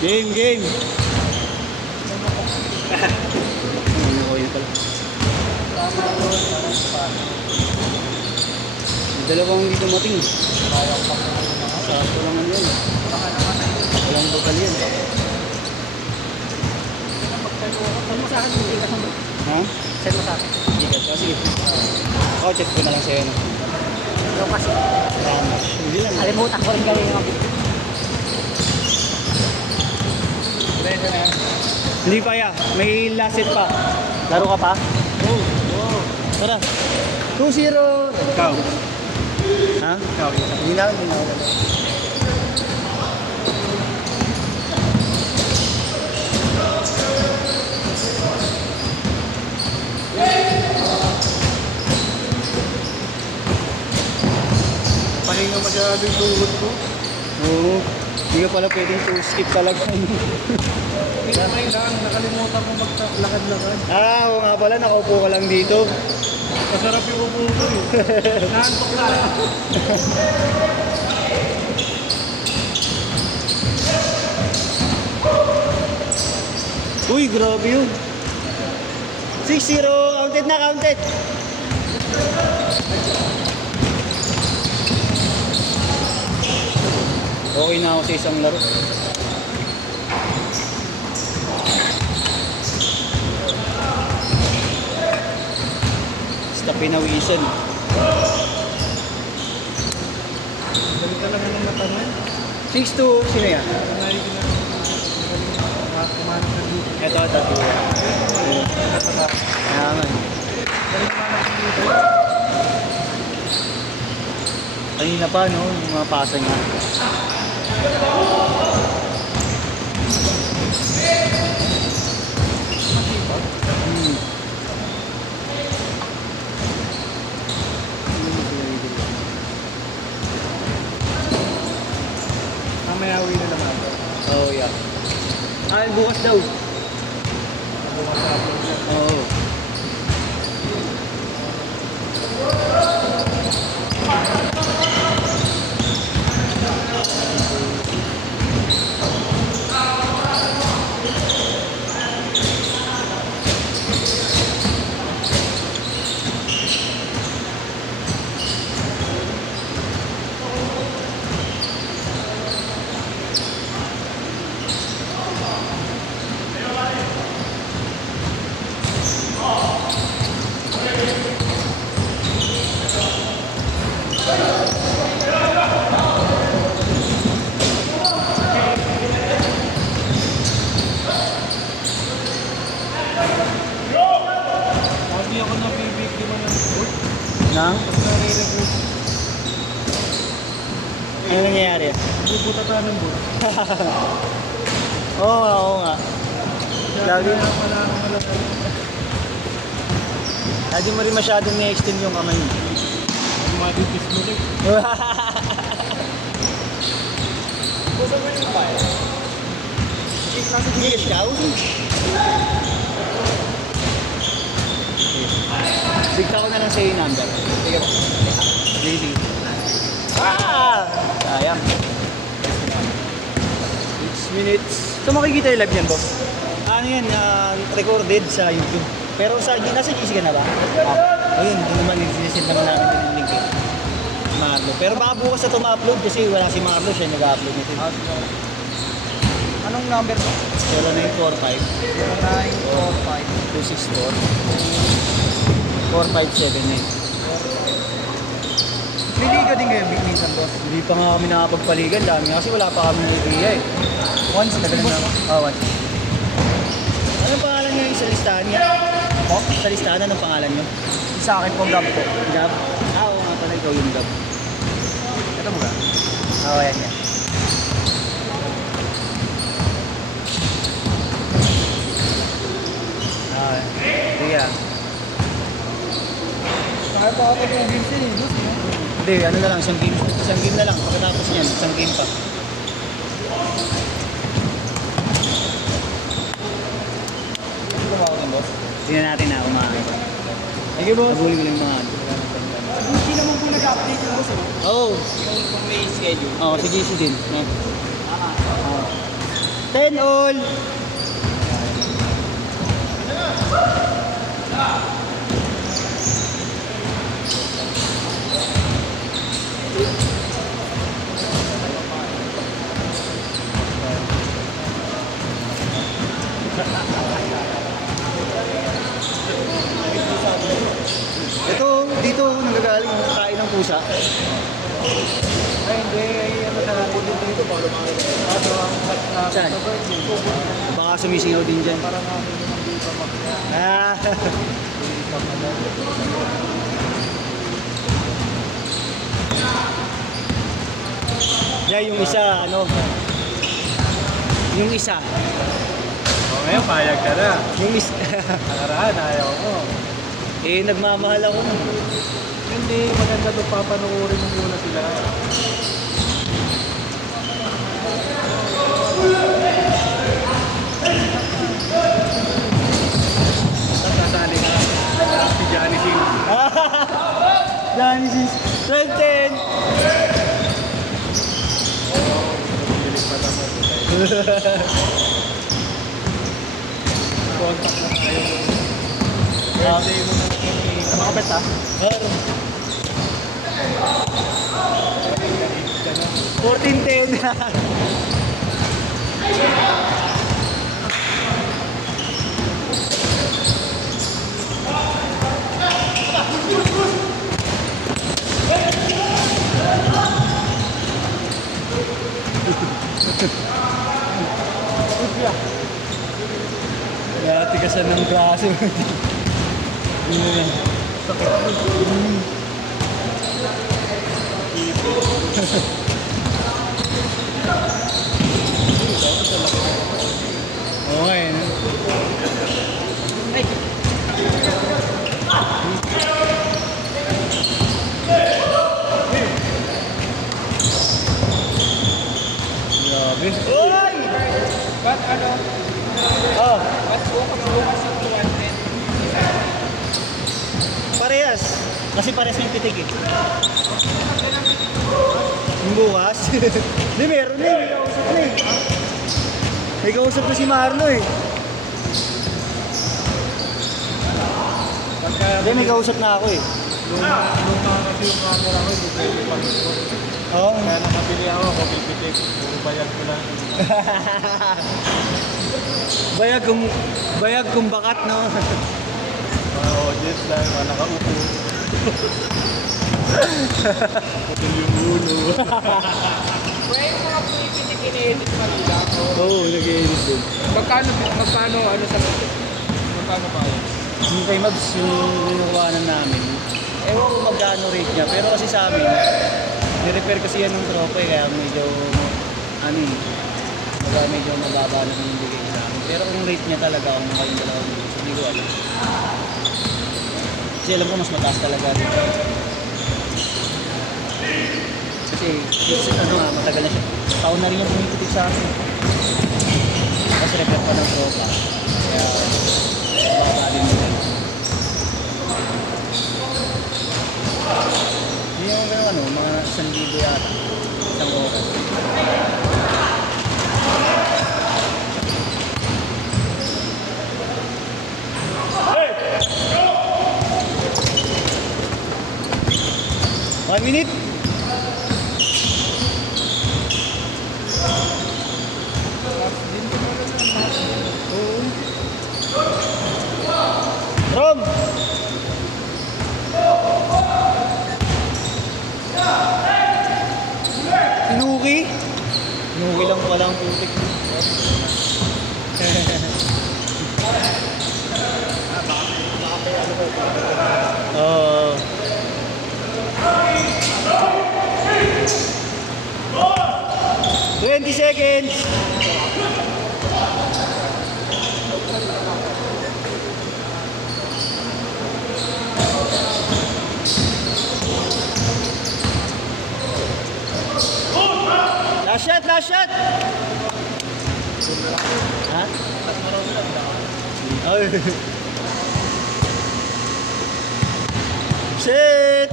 Game, game. Ano ko yun pala? Yung dalawang hindi dumating. Sakto lang ano yan. Walang lokal yan. Saan mo sa akin? Hindi ka naman. Ha? Saan mo sa akin? Hindi ka. Sige. Ako, check ko na lang sa'yo. Ikaw kasi. Tama. Hindi lang. Kalimutan ko rin gawin yung Hindi pa ya. May last set pa. Laro ka pa? Oo. Oo. Tara. 2-0. Ikaw. Ha? Ikaw. Hindi na. Hindi na. Pahinga masyado yung tuhod ko. Oo. Hindi ka pala pwedeng to skip talaga. May lang, nakalimutan ko maglakad-lakad. Oo nga pala. Nakaupo ka lang dito. Masarap yung upo ko eh. Naantok na. Uy, grabe yun. 6-0. Counted na, counted. Okay na ako sa isang laro. Basta pinawisan. Dali ka lang ng mata mo. 6-2. Sino yan? Kumain ka na. Kumain ka dito. Ito, ito. Naman. Dali kumain ka dito. Kanina pa, no? Yung mga pasa niya. Hmm. Mamaya uwi na naman. Oh, yeah. Ah, bukas daw. Oo. Hindi ako nabibigyan ng sport. Nang? Nare-recruit. Ano nangyayari? Bubutatan ng boot. Oo nga. Lagi. Kaya pala ako malaki. Lagi mo rin masyadong ni-extend yung kamay mo. Madipis mo rin. Gusto mo yung file? Yes, ikaw? Sigta ko na lang sa'yo yung number. Sige po. Sige. Ah! Sayang. 6 minutes. So makikita yung live yan, boss? Ano yan? Recorded sa YouTube. Pero nasa GC ka na ba? Ayun, hindi naman. Sinesend naman namin yung link eh. Marlo. Pero baka bukas na ito ma-upload kasi wala si Marlo. Siya yung nag-upload nito. Anong number mo? 0945 0945 264 4579. Liliga din kayo minsan, boss? Hindi pa nga kami nakapagpaligan dami kasi wala pa kami idea eh. Once na Tagal na. Oh, once. Anong pangalan niyo yung sa listahan niya? Oh, Sa listahan, anong pangalan niyo? sa akin po, Gab po. Gab? Oo nga pala, ikaw yung Gab. Ito mo ba? Oo, yan yan. Sige ah. Kaya pa ako yung Vincent eh, boss. Hindi, ano na lang, isang game. Isang game na lang. Pagkatapos niyan, isang game pa. Tumawag yung boss. Tingnan natin na kung makakita. Sige, boss. Nabuli ko lang yung mga ano. Hindi naman po nag-update yung boss eh. Oo. Yung may schedule. Oo, si JC din. No? 10 all. Ito, dito ako nanggagaling kain ng pusa. Ay, hindi. Ano sa natin dito? Para Saan? Baka sumisingaw din dyan. Para namin yung hindi pa makya. Ah. Hindi pa makya. Yeah, yung isa, ano? Yung isa. O ngayon, payag ka na. Yung isa. Nakaraan, ayaw mo. Eh, nagmamahal ako. Hindi, maganda ito. Papanoorin mo muna sila. Sasali ka. Si Johnny Sins. Genesis 1210. Pilit pa naman. Contact na tayo. Birthday mo na Makapit ah. Meron. 1410. Natigasan ng braso. Okay. Grabe. Oy! Ba't ano? Oh, Ba't bukas sa 200? parehas. Kasi parehas yung pitik eh. Yung bukas? Hindi, meron na eh. May kausap na eh. May kausap na si Marlo eh. Hindi, may kausap na ako eh. Nung kasi yung camera ko, hindi pwede pag-record. Oo. Kaya nakabili ako, bibitik. Puro bayad ko lang. Bayag kung bakat, no? Mga audience lang, mga nakaupo. Putol yung ulo. Kaya yung mga pwede kine-edit pa nila. Oo, nag-i-edit din. Magkano ano sa magkano ba yun? Yung kay Mabs, yung inukuhanan namin, ewan ko magkano rate niya, pero kasi sa amin, ni-repair kasi yan ng tropa eh, kaya medyo, ano eh, medyo mababa na yung bigay sa amin. Pero kung rate niya talaga, kung kayong dalawang dito, hindi ko alam. Kasi alam ko mas mataas talaga dito. Kasi, ano nga, matagal na siya. Taon na rin yung pumipitik sa akin. Tapos repair pa ng tropa. Kaya, mababa din mo rin. Hindi yung gano'n, ano, mga 1,000 yata. Isang oras. One minute. Rom! Sinuki? Sinuki lang pala ang putik. Oo. 20 seconds. Last shot, last shot. Ha? Ay. Shit.